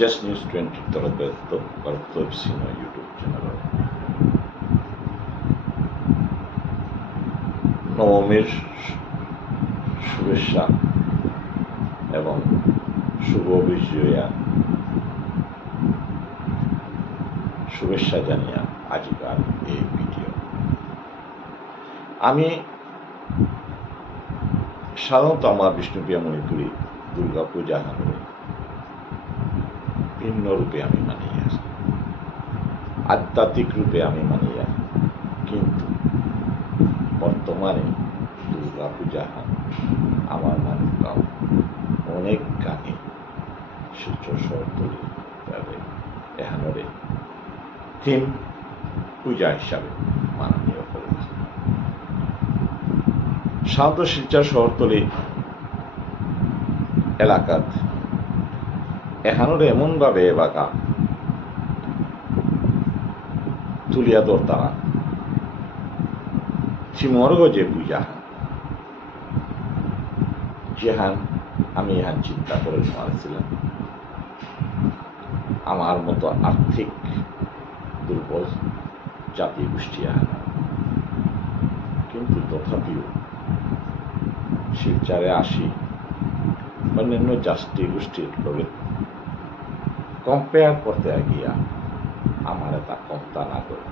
Just news 20 তরফে তো সিনো YouTube channel নবমীর শুভেচ্ছা এবং শুভ বিজয়া শুভেচ্ছা জানিয়া আজকাল এই ভিডিও। আমি সাধারণত আমার বিষ্ণুপ্রিয়া মণিপুরী দুর্গা পূজা ভিন্ন রূপে আমি মানিয়ে আসি, আধ্যাত্মিক রূপে আমি মানিয়ে আসি, কিন্তু বর্তমানে দুর্গা পূজা আমার মানুষরাও অনেক গানে শিলচর শহরতলি এখানরে থিম পূজা হিসাবে মাননীয় করে সাধারণত শিলচর শহরতলি এলাকাত এখানরে এমনভাবে বাঁকা তুলিয়া দরতারা চিমর্গ যে পূজা যেহান আমি এহান চিন্তা করে মারছিলাম আমার মতো আর্থিক দুর্বল জাতি গোষ্ঠী কিন্তু তথাপিও শিলচারে আসি অন্যান্য জাতি গোষ্ঠীর লগে কম্পেয়ার করতে গিয়া আমার এটা কমতা না করে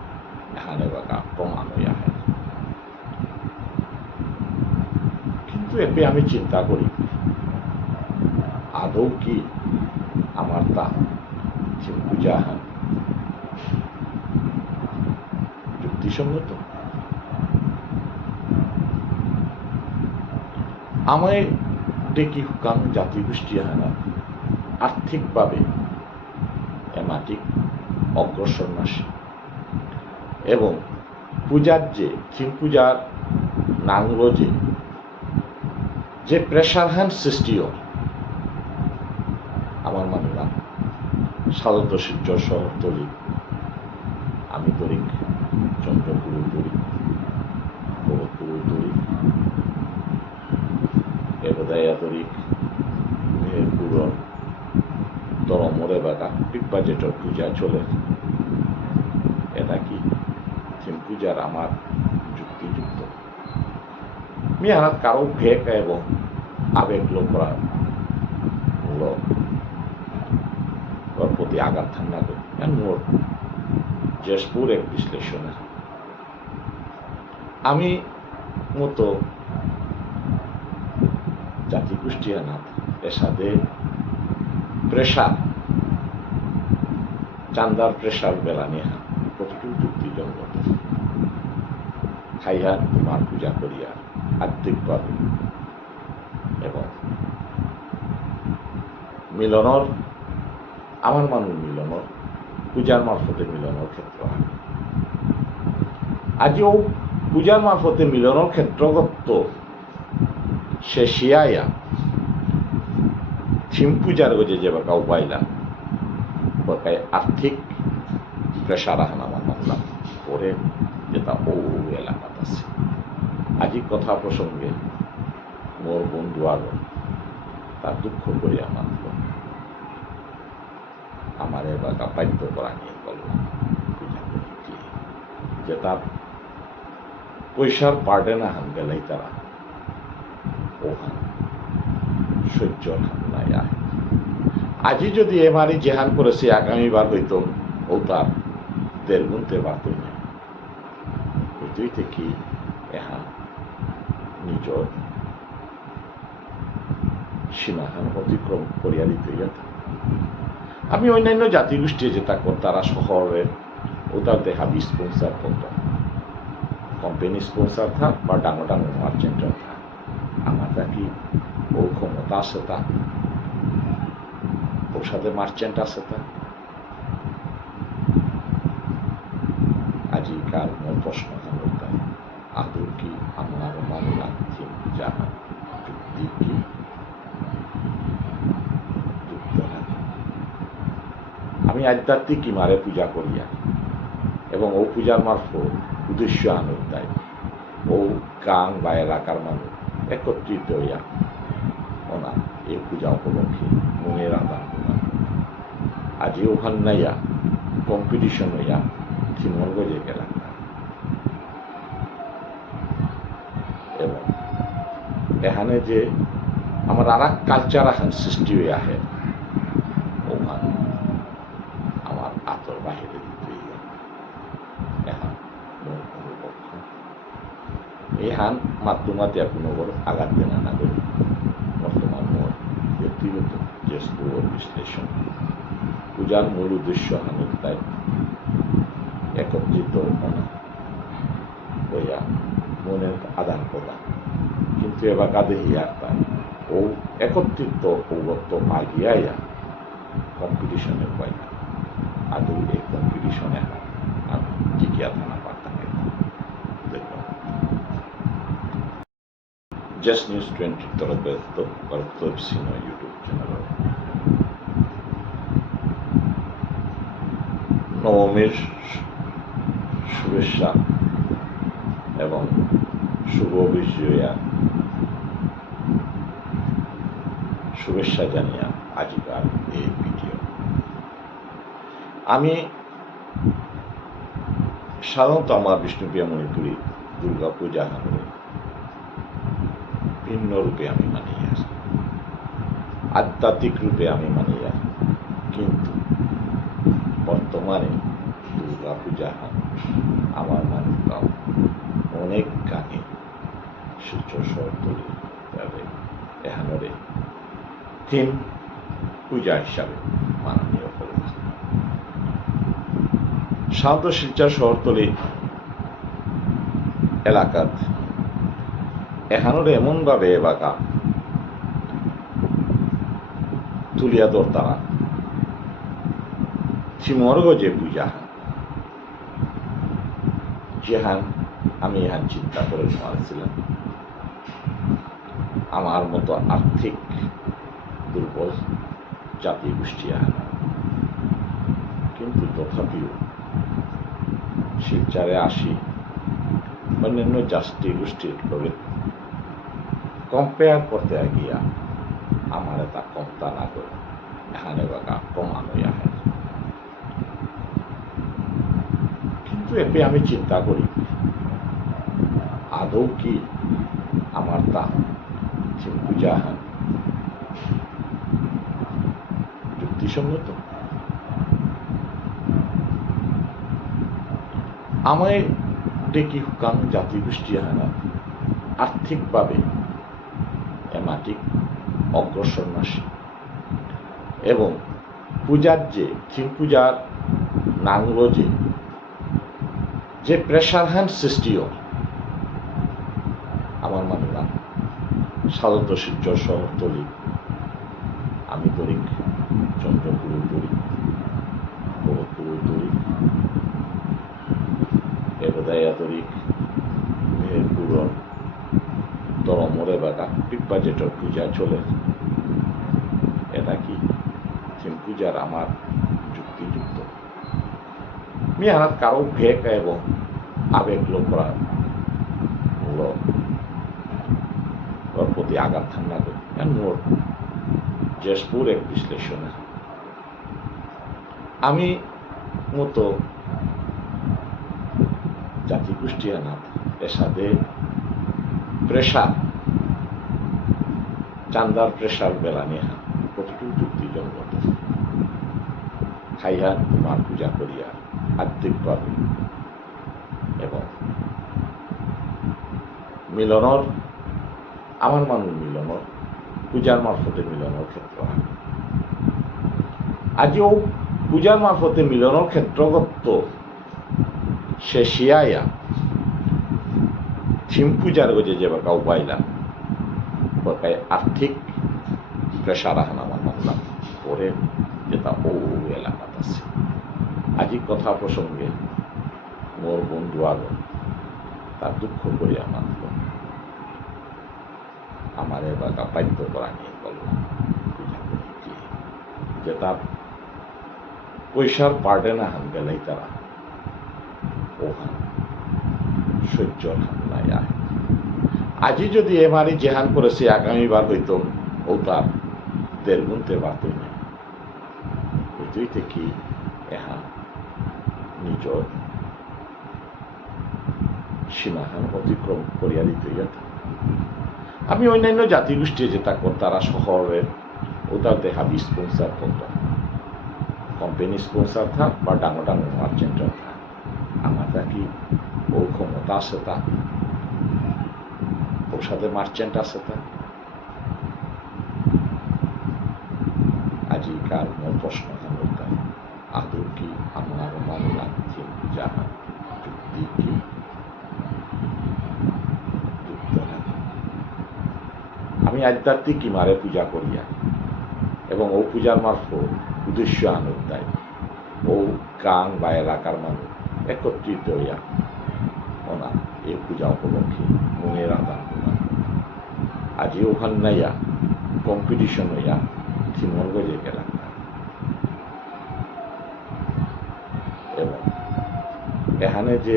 এখানে বাকা প্রমাণ হইয়া হয়। কিন্তু এতে আমি চিন্তা করি আদৌ কি আমার তা পূজা যুক্তিসঙ্গত? আমায় ডেকি হুকাম জাতিগোষ্ঠী আর্থিকভাবে এমাটিক অগ্রসর নাশী এবং পূজার থিম পূজার নাংলো যে প্রেশার হ্যান্ড সৃষ্টিও আমার মানুষরা সাধারণত শিলচর শহরতলি আমি তরিক চন্দ্রপুর তরিক ভরতপুর তরিক এগোদায়া তরিক মেহেরপুর দরমরে বাগা বিগ বাজেটের পূজা চলে। এটা কি থিম পূজার আমার যুক্তিযুক্ত? আমি আর কারো ভেক এবং আবেগ করার ওর প্রতি আঘাত ঠান্ডা করি মোর জেসপুর এক বিশ্লেষণে আমি মতো জাতিগোষ্ঠী এর সাথে প্রেশার চান্দার প্রেশার বেলা নিয়ে কতটুকু যুক্তিজনক খাইয়ার মার পূজা করিয়া আর্থিকভাবে এবং মিলনের আমার মানুষ মিলনের পূজার মারফতে মিলনের ক্ষেত্র আজিও পূজার মারফতে মিলনের ক্ষেত্রগত সে শিয়াইয়া থিম পূজার গজে যে বাকা উপায়লা বাকায় আর্থিক প্রেশার আহান আমার মানলাম পরে যেটা ও এলাকাত আছে। আজি কথা প্রসঙ্গে মোর বন্ধু আলো তার দুঃখ করিয়া মানল আমার এলাকা বাধ্য করা নিয়ে বললাম পূজা করি যে তার পয়সার বার্ডেন আহান গেলেই তারা ওখান সহ্যর হামলায় আয়। আজি যদি এবারই জেহান করেছে আগামীবার হইতো ও তার দেড় গুনতে পারতই না হইতে কি এহা নিজের সীমাহান অতিক্রম করিয়া দিতে যেত। আমি অন্যান্য জাতিগোষ্ঠী যেটা তারা শহরের ওটার দেখা স্পন্সার করত, কোম্পানি স্পন্সার থাক বা ডাঙর ডাঙর মার্চেন্টার থাক, আমার কি ও ক্ষমতা আছে তা ওর সাথে মার্চেন্ট আছে তা? আজিকার মোর প্রশ্ন আদৌ কি আমার মানুষ যা যুক্তি কি আমি আধ্যাত্মিক ইমারে পূজা করিয়া এবং ও পূজার মারফত উদ্দেশ্য আনন্দ দেয় ও গান বা এলাকার মানুষ একত্রিত হইয়া ওনা এই পূজা উপলক্ষে মনের আদান প্রদান আজি ওখান নাইয়া কম্পিটিশন হইয়া থিমরগজে গেলাম এবং এখানে যে আমার আর এক কালচার এখন সৃষ্টি হয়ে আহে ওখান আমার আতর বাহিরে দিতে এখন এহান মাধ্যমাতে কোনো বড় আঘাত দেনা না করি বর্তমান মোর ব্যক্তিগত যে স্থূল বিশ্লেষণ পূজার মূল উদ্দেশ্য হানির তাই একত্রিত মনে হইয়া মনের আদান প্রদান কিন্তু এবার কাঁদে হিয়ার তাই ও একত্রিত ঔগত্য আগিয়াইয়া কম্পিটিশনের পাইয়া আদৌ এই কম্পিটিশনে আমি টিকিয়া থানা পারতাম দেখলাম জাস্ট নিউজ 20 তরফে তো সিনো ইউটিউব চ্যানেল নবমীর শুভেচ্ছা এবং শুভ বিজয়া শুভেচ্ছা জানিয়া আজিকার এই ভিডিও আমি সাধারণত আমার বিষ্ণুপ্রিয়া মণিপুরী দুর্গা পূজা হানরে ভিন্ন রূপে আমি মানিয়ে আসি আধ্যাত্মিক রূপে আমি মানিয়ে আসি কিন্তু বর্তমানে দুর্গা পূজা আমার মানুষরাও অনেক গানে শিলচর শহরতলি এখানে থিম পূজা হিসাবে মাননীয় করে সাধারণত শিলচর শহরতলি এলাকাত এখানে এমনভাবে বাঁকা তুলিয়া দরতারা থিমর্গ যে পূজা যেহান আমি এহান চিন্তা করে মারছিলাম আমার মতো আর্থিক দুর্বল জাতি গোষ্ঠী কিন্তু তথাপিও শিলচারে আসি অন্যান্য জাতি গোষ্ঠীর লগে কম্পেয়ার করতে গিয়া আমার এটা কমতা না করে এখানে বাগা প্রমাণ হইয়া হয় কিন্তু এতে আমি চিন্তা করি আদৌ কি আমার তা পূজা যুক্তিসঙ্গত আমায় ডেকি হুকাম জাতিগোষ্ঠী হানা আর্থিকভাবে এমাটিক অগ্রসরনাশী এবং পূজার যে থিম পূজার নাংলো যে প্রেশার হ্যান্ড সৃষ্টিও আমার মানে না সাধারণত শিলচর শহরতলি আমি তরিক চন্দ্রপুরের তরিক ভরতপুরের তরিক এগোদাইয়া তরিক মেহেরপুর দরমরে বাগা বিগ বাজেটের পূজা চলে এটা কি থিম পূজার আমার যুক্তিযুক্ত মেয়ানাত কারো ভেক এবং আবেগ লোক করার ওর প্রতি আঘাত ঠান্ডা করি মোর জেসপুর এক বিশ্লেষণে আমি মতো জাতিগোষ্ঠী আনাত এর সাথে প্রেশার চান্দার প্রেশার বেলা নিয়ে কতটুকু যুক্তিজনক খাইয়া তোমার পূজা করিয়া আত্মিকভাবে এবং মিলনের আমার মানুষ মিলনের পূজার মারফতে মিলনের ক্ষেত্র আজিও পূজার মারফতে মিলনের ক্ষেত্রগত শেষিয়াইয়া থিম পূজার গজে যে বাকা উপায়লা বাকায় আর্থিক প্রেশার আহান আমার মানলাম পরে যেটা ও এলাকাত আছে আজি কথা প্রসঙ্গে মোর বন্ধু আগত তার দুঃখ করিয়া মানল আমার বাকা বাধ্য করা নিয়ে বলল যে তার পয়সার পার্টেন আহান গেলেই তারা ওখান সহ্যর হামলায় আয় আজি যদি এমারি জেহান করেছে আগামীবার হয়তো ও তার 1.5 গুণতে বাড়তই না ভিতরে থেকে এখন নিজ সীমাহান অতিক্রম করিয়া দিতে আমি অন্যান্য জাতিগোষ্ঠী যেটা তারা শহরের ওটার দেখা স্পন্সার করত কোম্পানি স্পন্সার থাক বা ডাঙর ডাঙর মার্চেন্টার থাক আমার কি ও ক্ষমতা আছে তা ওর সাথে মার্চেন্ট আছে তা আজিকার মোর প্রশ্ন তাই আদৌ কি আমার মানলাম যাহা যুক্তি কি আমি আধ্যাত্মিক ইমারে পূজা করিয়া এবং ও পূজার মারফত উদ্দেশ্য আনন্দ দেয় ও গান বা এলাকার মানুষ একত্রিত হইয়া ওনা এই পূজা উপলক্ষে মনের আদান প্রদান আজি ওখান নাইয়া কম্পিটিশন হইয়া শ্রীমঙ্গলে গেলাম এবং এখানে যে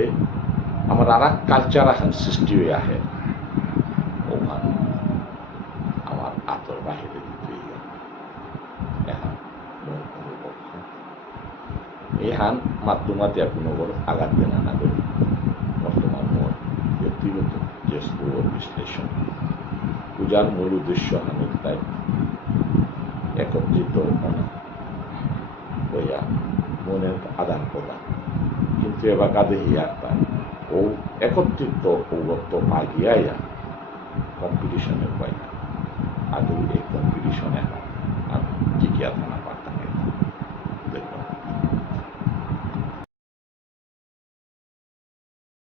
আমার আর এক কালচার এখন সৃষ্টি হয়ে আহে ওখান আমার আতর বাহিরে দিতে এখন এহান মাধ্যমাতে কোনো বড় আঘাত দেনা না করি বর্তমান মোর ব্যক্তিগত যে স্থূল বিশ্লেষণ পূজার মূল উদ্দেশ্য হানুতাই একত্রিত হইয়া মনের আদান প্রদান কিন্তু এবার কাঁদে হিয়ার তাই ও একত্রিত ঔগত্য পাইয়া কম্পিটিশনের পাই না আদৌ এই কম্পিটিশনে টিকিয়া থাকা